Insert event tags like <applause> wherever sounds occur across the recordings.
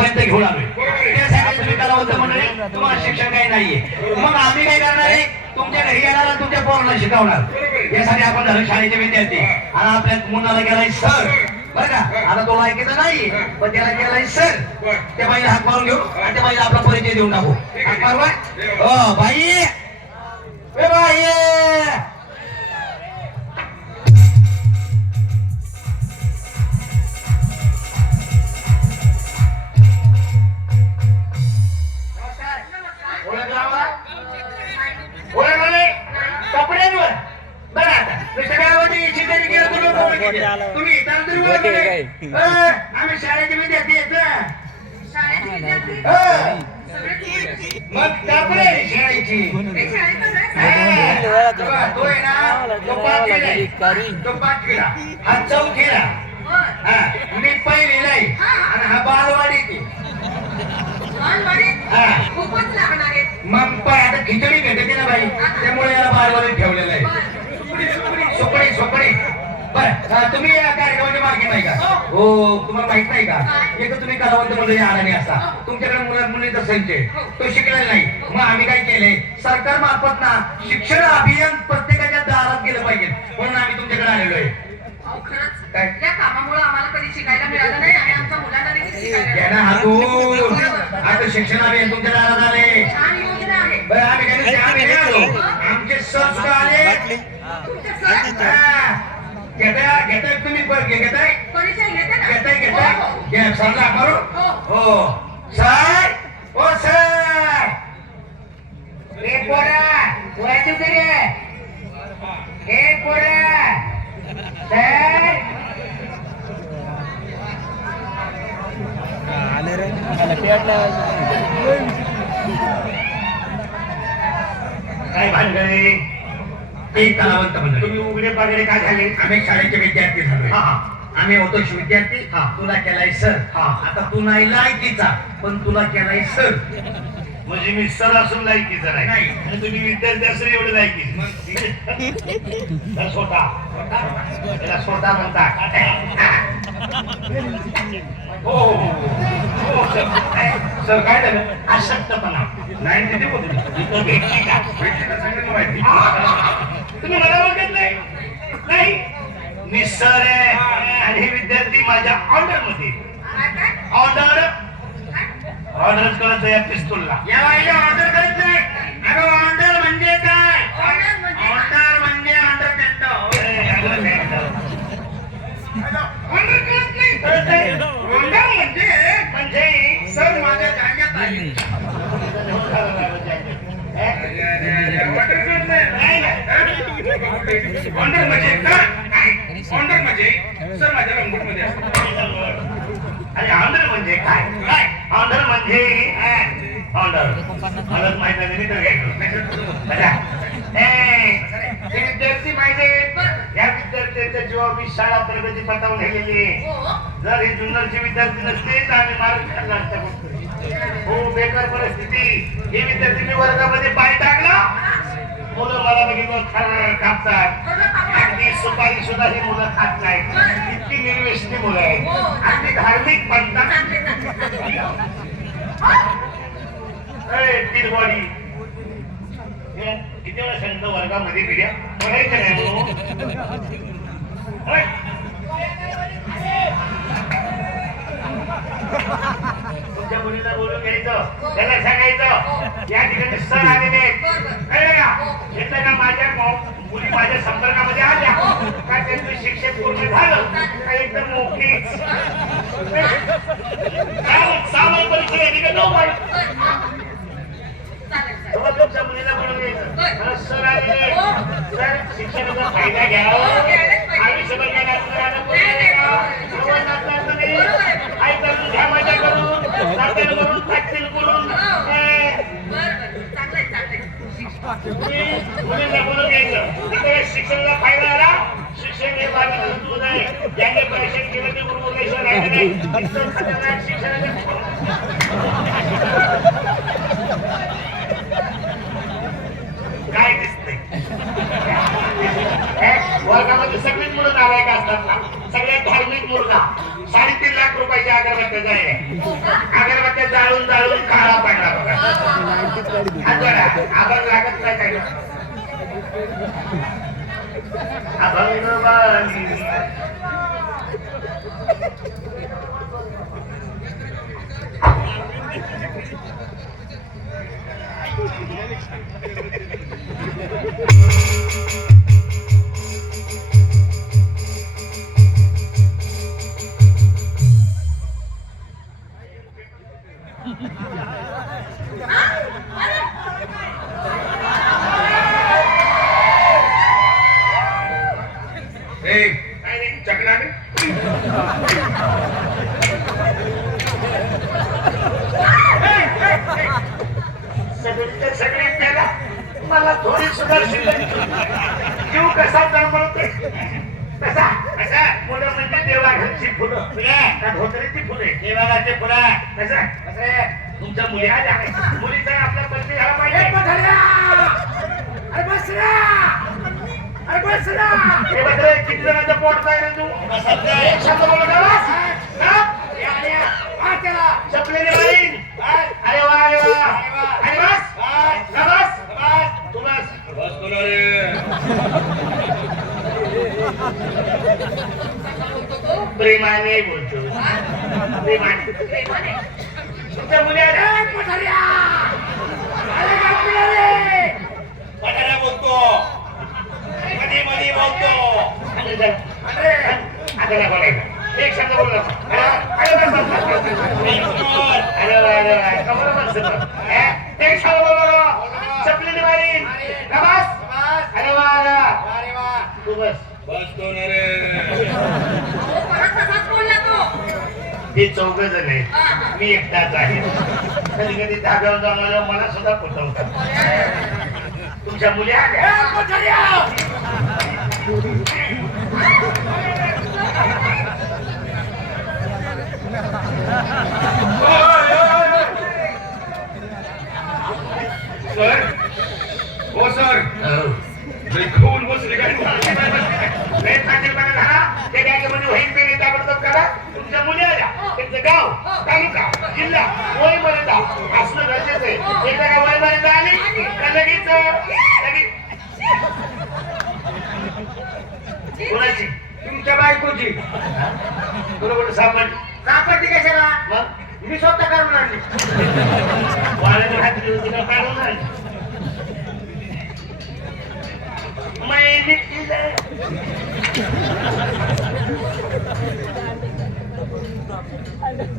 इथपर्यंत घेऊन आलोय. बरोबर. आहे. त्यासाठी तुम्ही कलावंत मंडळी तुम्हाला शिक्षण काही नाहीये. मग आम्ही काय करणार आहे? तुमच्या घरी येणार आणि तुमच्या शिकवणार. यासाठी आपण विद्यार्थी आणि आपल्या मुलाला गेलाय सर. बरं का? आता तो लायकीचा नाही पण त्याला गेलाय सर. त्या बाईला हात मारून घेऊ आणि त्या बाईला आपला परिचय देऊन टाकू. हात मारू बाई. हो बाई. गेलं तुम्ही. तुम्ही इथं नाही. आम्ही शाळेचे विद्यार्थी आहेत. मग शाळेची. ते आहे. हा, बघा, तो आहे ना तो पाचवीला आहे. तो पाचवीला. हा चौथीला. बरं. हा मी आहे. आणि हा बालवाडी बालवाडीत? हा. मग पाय आता खिचडी भेटते ना बाई. त्यामुळे याला बालवाडी ठेवलेलं आहे बरं. सोपडी सोपडी बर हा, तुम्ही या कार्यक्रमाची मागे नाही का? हो तुम्हाला माहीत नाही का? एक तर तुम्ही कलावंत मंडळी आणाने असता तुमच्याकडे मुला मुलीचा संच आहे तो शिकलेला नाही. मग आम्ही काय केलंय सरकार मार्फत ना शिक्षण अभियान प्रत्येकाच्या दारात गेलं पाहिजे. म्हणून आम्ही तुमच्याकडे आलेलो आहे? या कामामुळे आम्हाला कधी शिकायला मिळालं नाही आणि आमच्या मुलांना देखील शिकायला घ्या ना हातून. आता शिक्षण अभियान तुमच्या दारात आले बरं आम्ही आमचे सुद्धा आले हा. घेताय घेताय तुम्ही घेताय? घेताय घेताय हो, हो. घ्या सरला मारू हो. सर ओ सर ए पोरा वयाची उतरी ए पोरा. सर आले रे. मला पेटला. काय भानगडे? एक कलावंत मंडळी तुम्ही उघडे पागडे काय झाले? आम्ही शाळेचे विद्यार्थी झालोय हा, आम्ही होतो विद्यार्थी हा. तुला केलाय सर. हा. आता तू नाही लायकीचा पण तुला केलाय सर. म्हणजे मी सर असून लायकीचा नाही. नाही. आणि तुम्ही विद्यार्थी असून एवढं लायकी. तर <laughs> स्वतः. त्याला स्वतः म्हणतात हो हो, हो. हो, सर. काय झालं? अशक्तपणा. नाही तिथे बोलतो भेटली का? भेटली का सांगितलं माहिती तुम्ही मला ओळखत नाही. नाही. मी सर आहे आणि हे विद्यार्थी माझ्या ऑर्डरमध्ये ऑर्डर ऑर्डर ऑर्डरच करत या पिस्तूलला. या ऑर्डर करत नाही. ऑर्डर म्हणजे काय Order म्हणजे काय? ऑर्डर म्हणजे ऑर्डर ऑर्डर करत नाही कळत नाही? ऑर्डर म्हणजे म्हणजे सर माझ्या जाग्यात आले ऑर्डर करत नाही ऑनर म्हणजे काय ऑर्डर म्हणजे सर माझ्या रंगूटमध्ये आणि ऑनर म्हणजे काय काय ऑनर म्हणजे ऑनर मलाच माहीत नाही तर काय विद्यार्थी माहिती या विद्यार्थ्यांच्या जीवा मी शाळा प्रगती पथावर गेलेली आहे जर हे जुन्नरचे विद्यार्थी नसते तर आम्ही मार्ग काढला असता हो बेकार परिस्थिती हे विद्यार्थी मी वर्गामध्ये पाय टाकला मुलं मला खरं कापतात अगदी सुपारी सुद्धा ही मुलं खात नाहीत. इतकी निर्वेशनी मुलं आहेत. अगदी धार्मिक बनतात. बॉडी किती वेळा सांगितलं वर्गामध्ये पिढ्या बोलायचं नाही हो. तुमच्या मुलीला बोलून घ्यायचं. त्याला सांगायचं. या ठिकाणी सर आलेले आहेत. ना माझ्या मुली माझ्या संपर्कामध्ये आल्या. का त्यांचं शिक्षण पूर्ण झालं? का एकदम मोठी सामान परीक्षा येते का नऊ पॉईंट तुमच्या मुलीला म्हणून घ्यायचं. सर आहे सर शिक्षणाचा फायदा घ्यावा आयुष्यभर काय नाचणार आलं बोलू नका. जेव्हा घ्या मजा करून. करून करून शिक्षणाचा फायदा आला शिक्षण हे काय दिसते वर्गामध्ये सगळीच मुलं नालायक असतात ना सगळ्या धार्मिक मुलगा साडेतीन लाख रुपयाच्या अगरबत्त्या आहे अगरबत्त्या जाळून जाळून काळा पडला बघा. लागत नाही काय अभंग मला थोडी सुद्धा शिल्लक जीव कसा जन्मवते कसा? कसा? मुलं म्हणजे देवाघरची फुलं. फुलं. का धोत्रीची फुले? देवाघरची फुलं. कसा? कसं? तुमच्या मुली आल्या. मुलीचा आपल्या पत्नी झाला पाहिजे. अरे बस अरे बस हे बघ रे, किती जणांचं पोट आहे रे तू? शब्द. हा? या, या. हा, त्याला. चपलेने मारीन. अरे वा अरे वा अरे बस जा बस. तू बस. प्रेमाने बोलतो प्रेमाने प्रेमाने. तुमच्या मुली आल्या ए, पठाऱ्या! अरे बापरे रे! पठाऱ्या बोलतो मध्ये मध्ये बोलतो अरे, आता नाही बोलायचं. एक शब्द बोललो अरे, अरे, बस, बस, बस, बस, बस. अरे वा, अरे वा, कमरं बस, बस. हे? एक शब्द बोललो चपलीने मारीन का बस? अरे वा, अरे वा. तू बस हो, तो. चौघ जण आहे हा, हा. मी एकटाच आहे कधी कधी धाब्यावर जाणार मला सुद्धा फुटवतात तुमच्या मुली! सर हो सर हो. खाऊन बसले काय लय चांगलेपणा झाला. त्या बॅगेमध्ये वहीत बिहीत ताबडतोब करा. तुमच्या मुली आल्या. त्यांचं गाव, तालुका, जिल्हा, वयमर्यादा असणं गरजेचं आहे. एकदा का वयमर्यादा आली, का लगेच, लगेच- कोणाची? तुमच्या बायकोची. बरोबर सापड सापडली कशाला? मग? मी स्वतः करून आणली. वाळ्याने हात तिला काढून Hadi.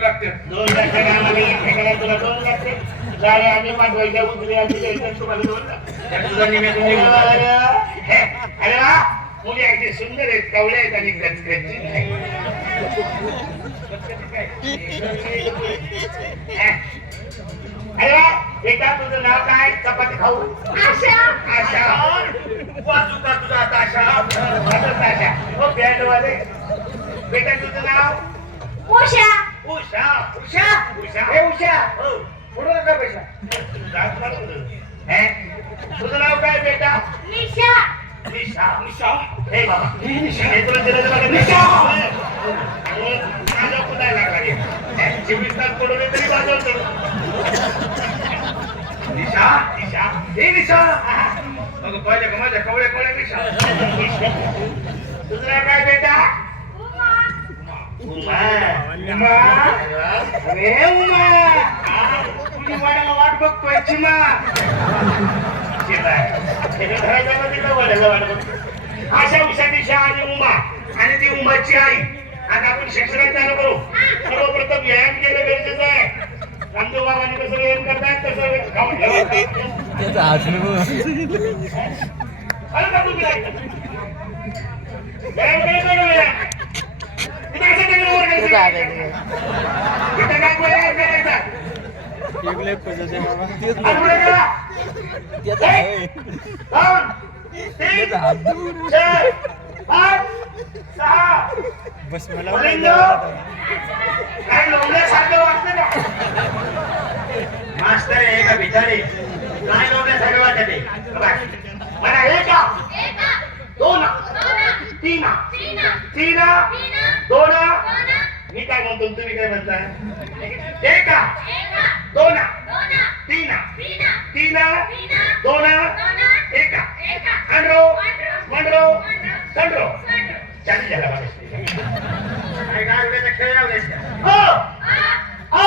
दोन का आम्हाला एक ठिकाणी तुला दोन लागते गाडी आम्ही पाठवायच्या तुम्हाला दोन. अरे वा, हे, मुली अगदी सुंदर आहेत कवळे आहेत आणि. अरे वा बेटा तुझं नाव काय? चपाती खाऊ. आशा. आशा. का तुझा आता आशा? आशा. हो बँडवाले बेटा तुझं नाव? उषा उषा. उषा? उषा. हे उषा. हो. पुढे नका पैसा. तुझं. हे? नाव काय बेटा? निशा. निशा. निशा. हे बाबा. हे तुला दिलं तर निशा. माझा लागला? हे, चोवीस तास पडून तरी वाजवतो निशा? निशा? हे निशा. मग पाहिजे का माझ्या कवळ्या कवळ्या निशा. तुझं नाव काय बेटा? उमा. उमा. अरे उमा. तुझी वाड्याला वाट बघतोय चिमा. अशा उषा दिशा आणि उमा. आणि ती उमाची आई. आता आपण शिक्षणात चालू करू. सर्वप्रथम व्यायाम केलं गरजेचं आहे. रामदेव बाबांनी कसं व्यायाम करतात तसं खाऊन ऐकता? व्यायाम करायचा व्यायाम? बस मला मास्तर आहे का भिकारी नाही लोण्यासारखं वाटत मला एका दोन तीन तीन दोन मी काय म्हणतो तुम्ही काय म्हणता? <laughs> एका. दोन. तीन. तीन. दोन. एका. अंड्रो. मंड्रो संड्रो. चालू झाला बघा. काय गाडव्याचा खेळ लावलायस का? हो आ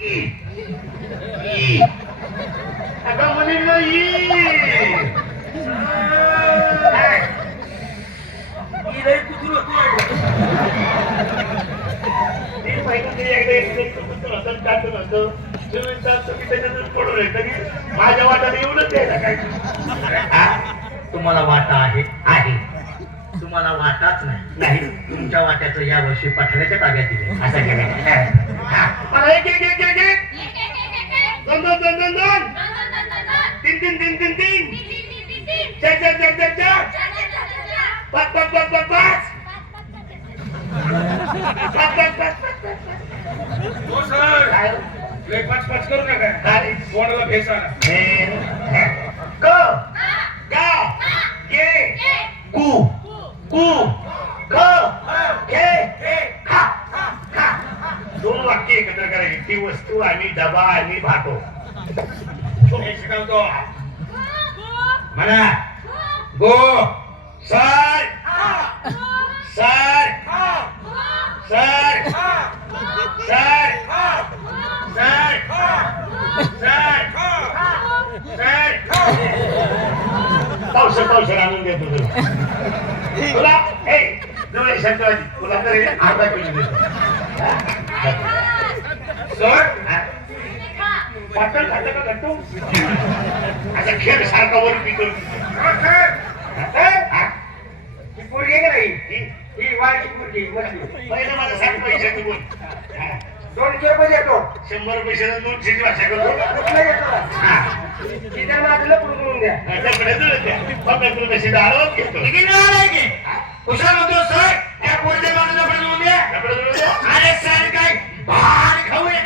ई ई अगं मुलींनो ई काय? ही लई कुत्रू होती. तीन महिन्यातून एकदा एक कुत्र होतं, काटून होतं. चोवीस तास तुम्ही त्याच्यातून पडून आहे. तरी माझ्या वाट्याला येऊनच द्यायला काय? तुम्हाला वाटा आहे? आहे. तुम्हाला वाटाच नाही. नाही. तुमच्या वाट्याचं या वर्षी पठण्याच्या ताब्यात दिले असं केलं दोन दोन दोन तीन तीन तीन तीन तीन. चार चार चार चार चार. पाच पाच पाच पाच पाच. पाच पाच पाच पाच हो करू नका? कोणाला भेसा. ना क गा गे कु कु ख खे खा खा दोन वाक्य एकत्र करायची ती वस्तू आणि डबा आणि भाटो हे शिकवतो म्हणा गो सर सर सर सर सर सर सर पावस पावस आणून देतो तुला तुला ए डोळे शंकराजी तुला तरी अर्धा किलो देतो सर पातळ खातं का घट्टू असा खेळ सारखा वर पितो ही पोरगी आहे का नाही ही ही पोरगी मधली पहिलं माझं साठ पैशाचं बोल दोनशे रुपये देतो शंभर पैशाचा दोन शेती भाषा करतो. कुठलं देतो द्या. आरोप घेतो. हुशार होतो सर. द्या? अरे सर काय खाऊ ये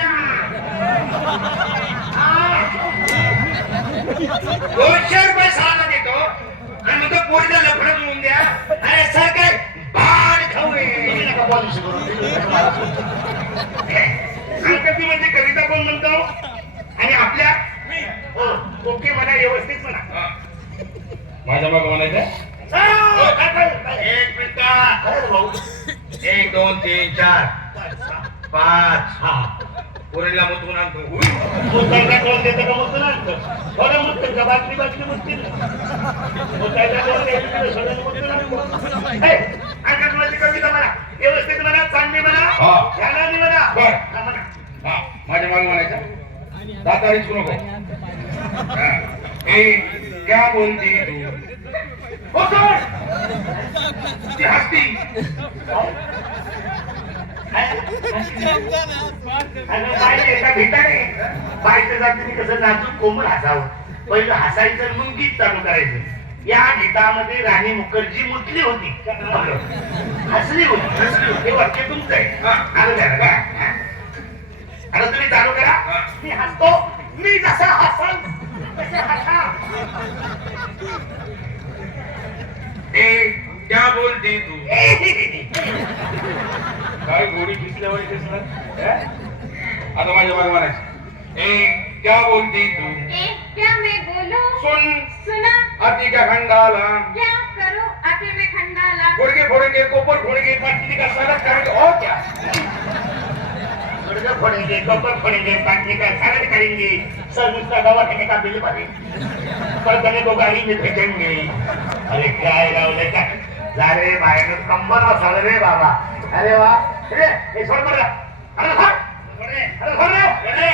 दोनशे रुपये सहाला देतो आणि तो पोरीला लफडं मिळून द्या. अरे सर काय तुम्ही म्हणजे कविता पण म्हणतो आणि आपल्या ओके म्हणा व्यवस्थित म्हणा माझ्या मग म्हणायचं एक दोन तीन चार पाच सहा. पोरीला मुतून आणतो. मुतायचा कोण देतो का मुतून आणतो? बरं मुत का बातमी बातमी मुततील मुतायचा कोण देतो का मुतून आणतो? कविता म्हणा? व्यवस्थित म्हणा चांगली म्हणा. ध्यानाने म्हणा. बर. म्हणा. माझ्या मागे म्हणायचं. दातारीच नको. ए क्या बोलती तू? हो सर ती हसती. जातीने कसं नाजूक कोमल हसावं. पहिलं हसायचं मग गीत चालू करायचं. या गीतामध्ये राणी मुखर्जी मुतली होती. हसली होती. हसली होती. हे वाक्य तुमचं आहे. आलं झालं का. आता तुम्ही चालू करा. मी हसतो. मी जसा हसल तसे हसा. ए क्या बोलती तू? काय गोडी दिसल्यावर दिसलं? आता माझ्या म्हणायचं. ए क्या बोलती तू? क्या मैं बोलूं? सुन। सुना। अति का खंडाला। क्या करो? आके मैं खंडाला। फोड़ेंगे फोड़ेंगे कोपर फोड़ेंगे पाटली का सारा करेंगे और क्या? मुर्गा फोड़ेंगे कपर फोड़ेंगे पाटने का सलाद करेंगे। सर्विस का दवाखाने का बिल भरेंगे पड़कने को गाड़ी में भेजेंगे। अरे क्या है रावले का जा रे बाहेर कंबर बसाल रे बाबा। अरे वा रे हे सोड बरं अरे सोड सोड रे. अरे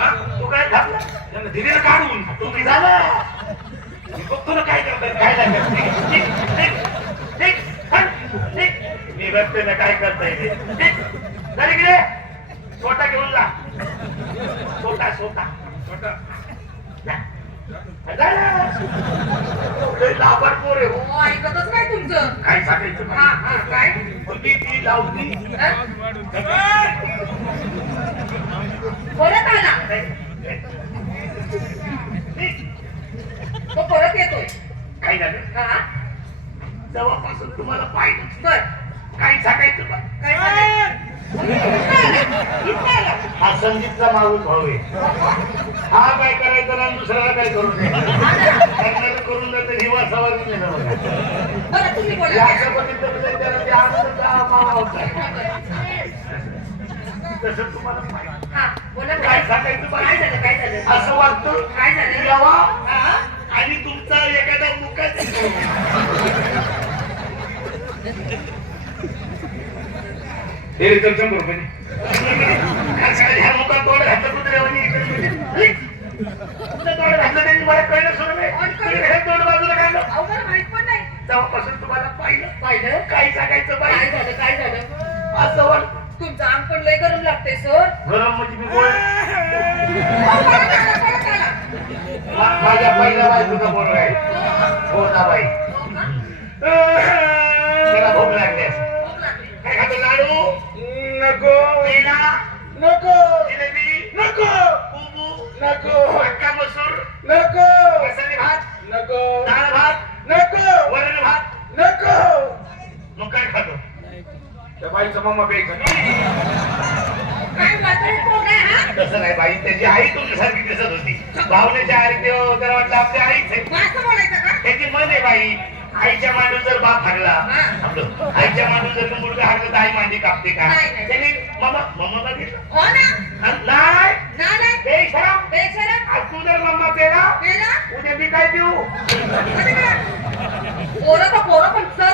तू काय थांबला? त्यांना दिलेलं काढून तुम्ही झाला मी बघतो ना काय करताय काय झालं. मी बघतोय ना काय करताय ते. निघ. झाली की रे? सोटा घेऊन जा सोटा छोटा. झालं. लय लाभार पोर आहे हो. हो, ऐकतच नाही तुमचं काय सांगायचं हा? हा काय मुलगी ती लावली? परत आला. तो परत येतोय काय झालं हा जेव्हापासून तुम्हाला पाहिलं बर काय सांगायचं बा? काय झालं इथं आला, इथं आला. हा संगीतचा माणूस भाऊ आहे हा काय करायचं ना दुसऱ्याला काय करू नये लग्नाचं करून हिवा सवारी नाही बघा बरं तुम्ही बोला या अशा पद्धतीचं म्हणजे त्याला ते आनंदाचा होता. तसं तुम्हाला माहिती. हा. काय सांगायचं काय? झालं काय झालं? असं वाटतं काय झालं? यावा हा? आणि तुमचा एखादा मुखात हे रे चल शंभर रुपये. ह्या मुखात तोंड घातलं तोंड घातलं त्यांनी मला कळलं तोंड बाजूला माहीत पण नाही. तेव्हापासून तुम्हाला पाहिलं. पाहिलं? काय सांगायचं काय झालं काय झालं? असं वाटतं. तुमचं अंग पण लय गरम लागते सर. गरम म्हणजे मी. <laughs> मा- माझ्या पहिल्या बायकोचा बोल आहे. हो ना बाई हो? त्याला भूक लागली. काय खातो लाडू? नको. नको. जिलेबी? नको. बुबू? नको अक्का मसूर नको मसाले भात नको डाळ भात नको वरण भात नको मग काय खातो त्या बाईचा प्यायचा हा? तसं नाही बाई त्याची आई तुमच्यासारखी दिसत होती. भावनेच्या आई तेव्हा त्याला वाटलं आपली आईच आहे. मग असं बोलायचं का? त्याची मन आहे बाई. आईच्या मांडून जर बाप हा. आपलं आईच्या मांडून जर मुलगा हागला तर आई मांडी कापते का? नाही, नाही. त्यांनी बघितलं हो ना. आणि नाही. ना नाही. बेशरम. आज तू जर मम्मा पेला उद्या मी काय देऊ पोरं का पोरं पण सर